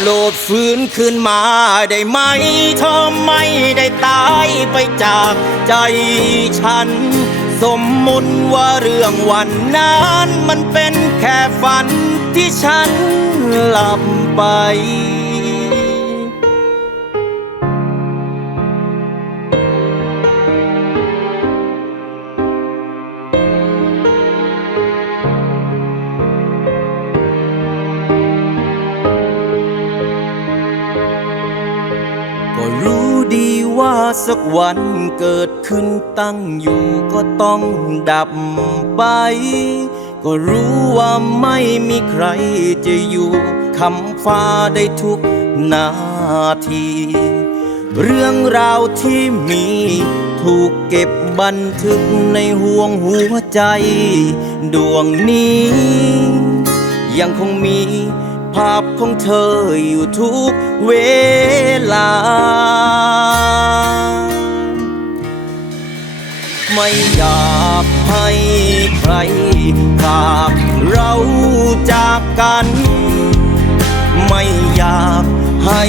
โลดฟื้นคืนมาได้ไหมเธอไม่ได้ตายไปจากใจฉัน สมมุติว่าเรื่องวันนั้นมันเป็นแค่ฝันที่ฉันหลับไป ก็รู้ดีว่าสักวันเกิดขึ้นตั้งอยู่ก็ต้องดับไป ก็รู้ว่าไม่มีใครจะอยู่คำฟ้าได้ทุกนาที เรื่องราวที่มีถูกเก็บบันทึกในห่วงหัวใจ ดวงนี้ ยังคงมี ภาพของเธออยู่ทุกเวลา ไม่อยากให้ใครขาดเราจากกัน ไม่อยากให้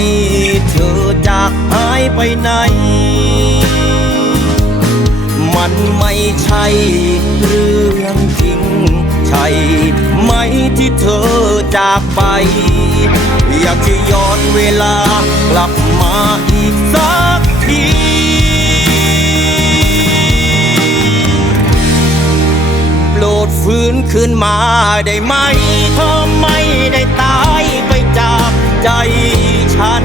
เธอจากหายไปไหน มันไม่ใช่เรื่องจริง ใช่ไหมที่เธอ จากไป อยากจะย้อนเวลากลับมาอีกสักทีโปรดฟื้นคืนมาได้ไหมเธอไม่ได้ตายไปจากใจฉัน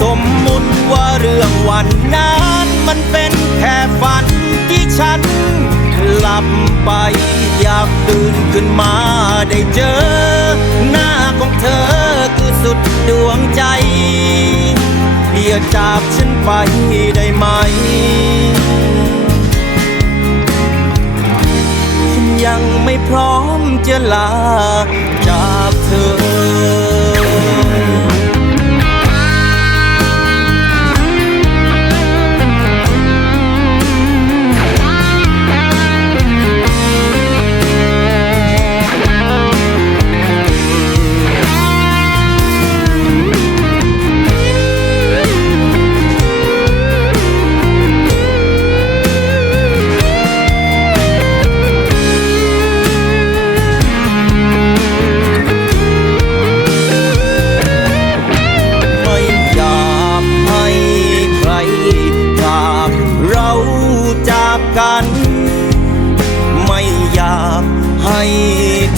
สมมุติว่าเรื่องวันนั้นมันเป็น ลับไป อยากตื่นขึ้นมาได้เจอ หน้าของเธอคือสุดดวงใจเลียจากฉันไปได้ไหม ฉันยังไม่พร้อมจะลา กัน ไม่อยากให้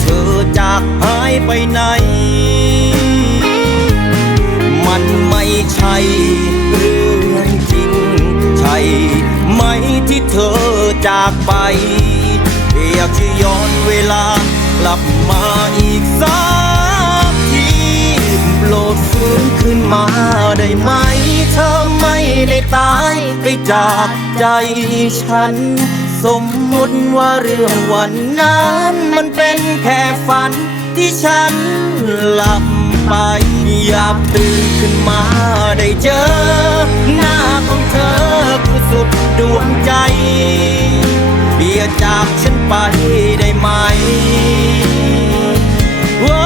เธอจากหายไปไหน มันไม่ใช่เรื่องจริง ใช่ไหมที่เธอจากไป อยากจะย้อนเวลากลับมาอีกสักทีโปรดฟื้นขึ้นมาได้ไหมเธอ ได้ตายไปจากใจฉัน สมมุติว่าเรื่องวันนั้นมันเป็นแค่ฝันที่ฉันหลับไป อยากตื่นขึ้นมาได้เจอ หน้าของเธอคือสุดดวงใจอย่าจากฉันไปได้ไหมโอ้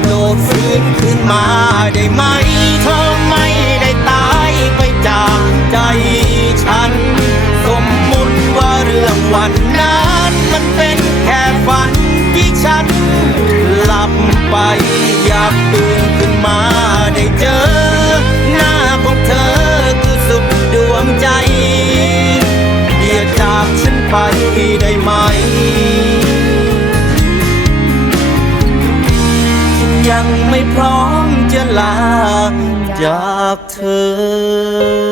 โปรดฟื้นขึ้นมาได้ไหม พร้อมจะลาจากเธอ